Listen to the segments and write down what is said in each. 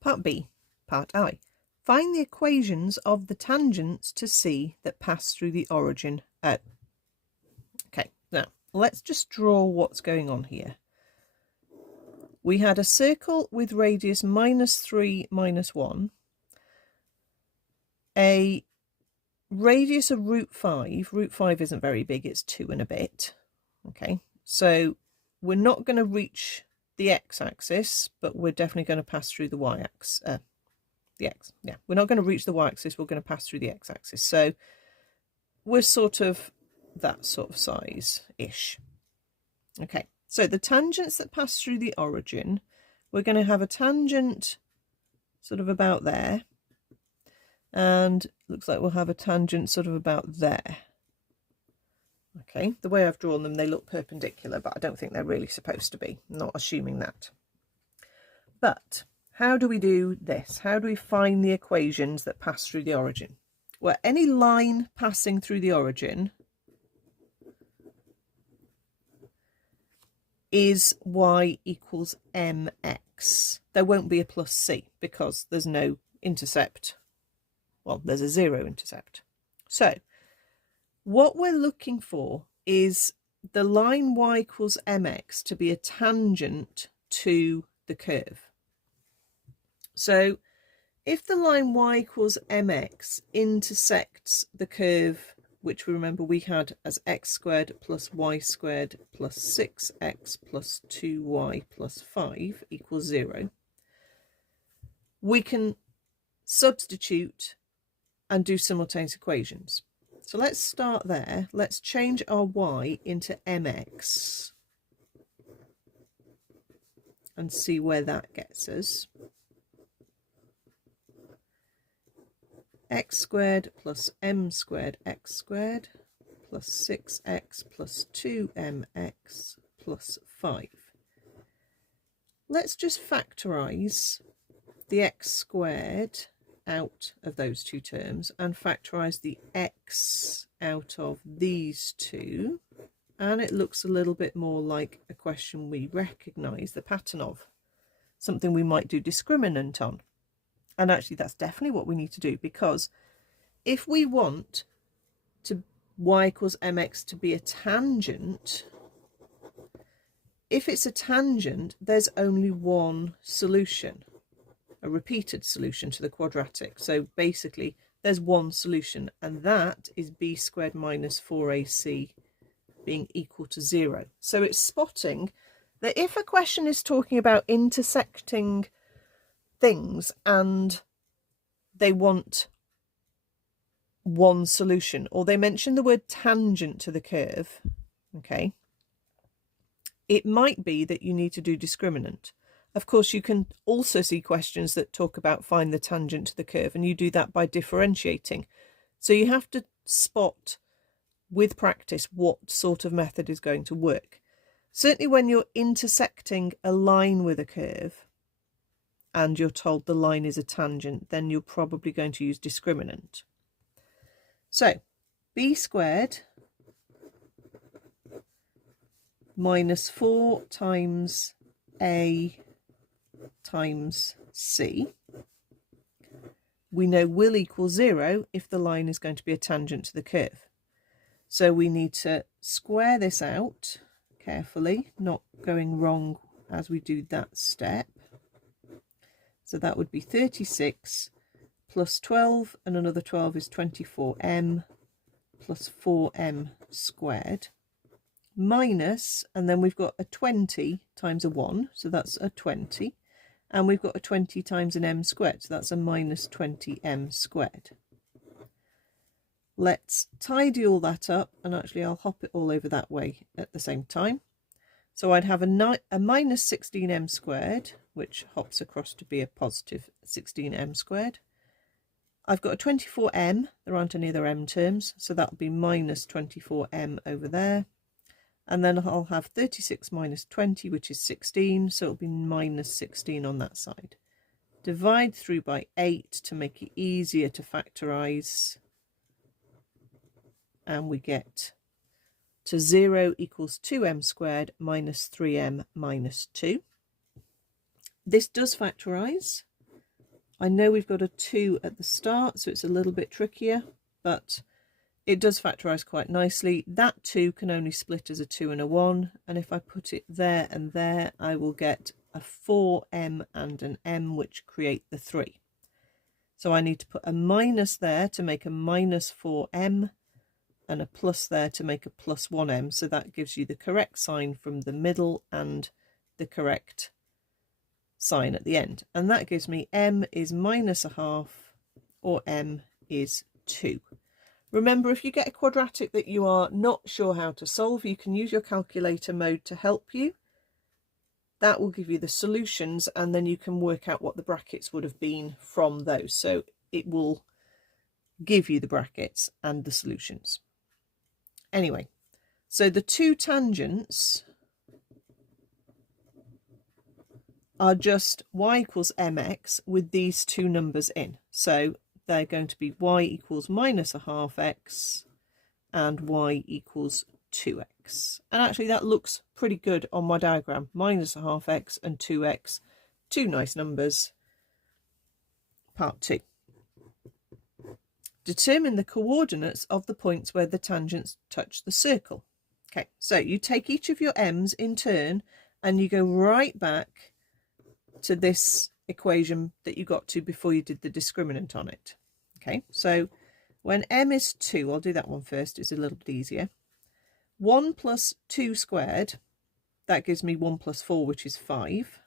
Part B, Part I. Find the equations of the tangents to C that pass through the origin O. Okay, now let's just draw what's going on here. We had a circle with radius -3, -1, a radius of √5. √5 isn't very big, it's 2 and a bit. Okay, so we're not going to reach the x-axis, but we're definitely going to pass through the y-axis. We're not going to reach the y-axis, we're going to pass through the x-axis. So we're sort of that sort of size-ish. Okay, so the tangents that pass through the origin, we're going to have a tangent sort of about there, and looks like we'll have a tangent sort of about there. Okay, the way I've drawn them, they look perpendicular, but I don't think they're really supposed to be. I'm not assuming that. But how do we do this? How do we find the equations that pass through the origin? Well, any line passing through the origin is y equals mx. There won't be a plus c because there's no intercept. Well, there's a 0 intercept. So what we're looking for is the line y equals mx to be a tangent to the curve. So if the line y equals mx intersects the curve, which we remember we had as x squared plus y squared plus 6x plus 2y plus 5 equals 0, we can substitute and do simultaneous equations. So let's start there. Let's change our y into mx and see where that gets us. X squared plus m squared x squared plus 6x plus 2mx plus 5. Let's just factorise the x squared out of those two terms and factorise the x out of these two, and it looks a little bit more like a question we recognise the pattern of, something we might do discriminant on. And actually that's definitely what we need to do, because if we want to y equals mx to be a tangent, if it's a tangent, there's only one solution, a repeated solution to the quadratic. So basically there's one solution, and that is b squared minus 4ac being equal to 0. So it's spotting that if a question is talking about intersecting things and they want one solution, or they mention the word tangent to the curve, okay, it might be that you need to do discriminant. Of course, you can also see questions that talk about find the tangent to the curve, and you do that by differentiating. So you have to spot with practice what sort of method is going to work. Certainly when you're intersecting a line with a curve and you're told the line is a tangent, then you're probably going to use discriminant. So b squared minus 4 times a times c, we know will equal 0 if the line is going to be a tangent to the curve. So we need to square this out carefully, not going wrong as we do that step. So that would be 36 plus 12, and another 12 is 24m plus 4m squared, minus, and then we've got a 20 times a 1, so that's a 20, and we've got a 20 times an m squared, so that's a minus 20m squared. Let's tidy all that up, and actually I'll hop it all over that way at the same time. So I'd have a minus 16m squared, which hops across to be a positive 16m squared. I've got a 24m, there aren't any other m terms, so that'll be minus 24m over there. And then I'll have 36 minus 20, which is 16, so it'll be minus 16 on that side. Divide through by 8 to make it easier to factorise. And we get to 0 equals 2m squared minus 3m minus 2. This does factorise. I know we've got a 2 at the start, so it's a little bit trickier, but it does factorise quite nicely. That 2 can only split as a 2 and a 1, and if I put it there and there, I will get a 4m and an m, which create the 3. So I need to put a minus there to make a minus 4m, and a plus there to make a plus 1m. So that gives you the correct sign from the middle and the correct sign at the end. And that gives me m is minus a half, or m is 2. Remember, if you get a quadratic that you are not sure how to solve, you can use your calculator mode to help you. That will give you the solutions, and then you can work out what the brackets would have been from those. So it will give you the brackets and the solutions. Anyway, so the two tangents are just y equals mx with these two numbers in. So they're going to be y equals minus a half x and y equals 2x. And actually that looks pretty good on my diagram. Minus a half x and 2x, two nice numbers. Part 2. Determine the coordinates of the points where the tangents touch the circle. Okay, so you take each of your m's in turn and you go right back to this equation that you got to before you did the discriminant on it. Okay, so when m is 2, I'll do that one first, it's a little bit easier. 1 plus 2 squared, that gives me 1 plus 4, which is 5.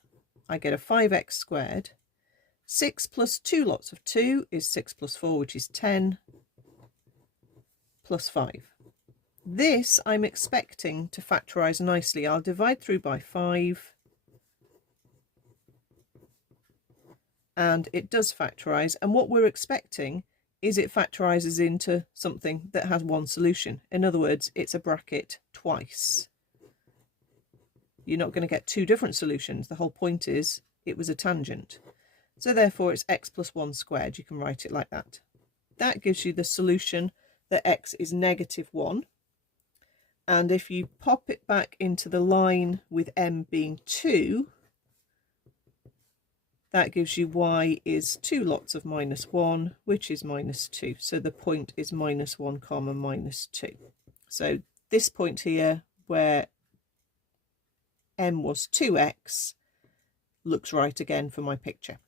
I get a 5x squared. 6 plus 2 lots of 2 is 6 plus 4, which is 10, plus 5. This I'm expecting to factorise nicely. I'll divide through by 5. And it does factorise. And what we're expecting is it factorises into something that has one solution. In other words, it's a bracket twice. You're not going to get two different solutions. The whole point is it was a tangent. So therefore it's x plus 1 squared. You can write it like that. That gives you the solution that x is negative 1. And if you pop it back into the line with m being 2, that gives you y is 2 lots of minus 1, which is minus 2. So the point is minus 1 comma minus 2. So this point here where m was 2x looks right again for my picture.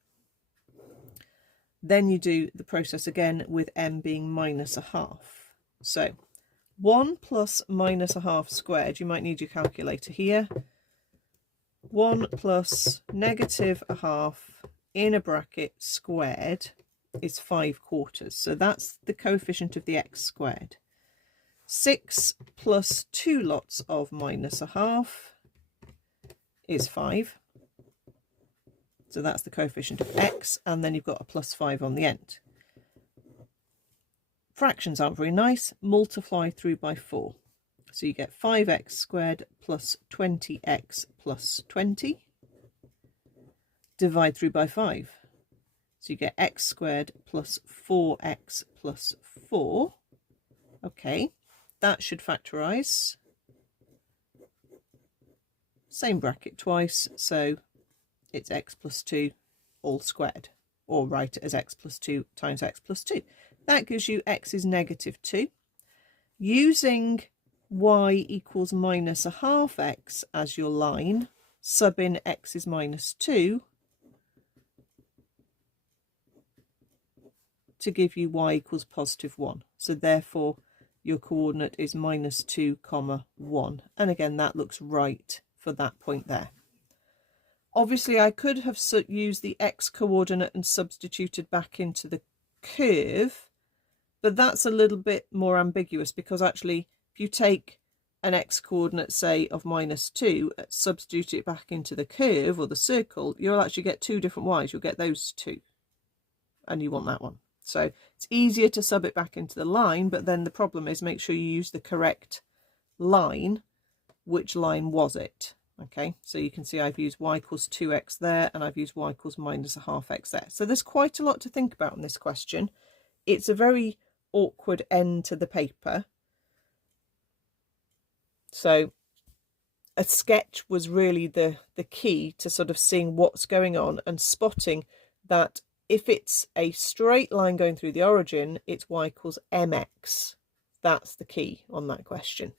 Then you do the process again with m being minus a half. So 1 plus minus a half squared, you might need your calculator here. 1 plus negative a half in a bracket squared is 5/4. So that's the coefficient of the x squared. 6 plus 2 lots of minus a half is 5. So that's the coefficient of x, and then you've got a plus 5 on the end. Fractions aren't very nice. Multiply through by 4. So you get 5x squared plus 20x plus 20. Divide through by 5. So you get x squared plus 4x plus 4. Okay, that should factorise. Same bracket twice, so it's x plus 2 all squared, or write it as x plus 2 times x plus 2. That gives you x is negative 2. Using y equals minus a half x as your line, sub in x is minus 2 to give you y equals positive 1. So therefore your coordinate is minus 2 comma 1. And again, that looks right for that point there. Obviously, I could have used the x coordinate and substituted back into the curve, but that's a little bit more ambiguous, because actually if you take an x coordinate, say, of minus 2, substitute it back into the curve or the circle, you'll actually get two different y's. You'll get those two, and you want that one. So it's easier to sub it back into the line, but then the problem is make sure you use the correct line. Which line was it? Okay, so you can see I've used y equals 2x there, and I've used y equals minus a half x there. So there's quite a lot to think about in this question. It's a very awkward end to the paper. So a sketch was really the key to sort of seeing what's going on and spotting that if it's a straight line going through the origin, it's y equals mx. That's the key on that question.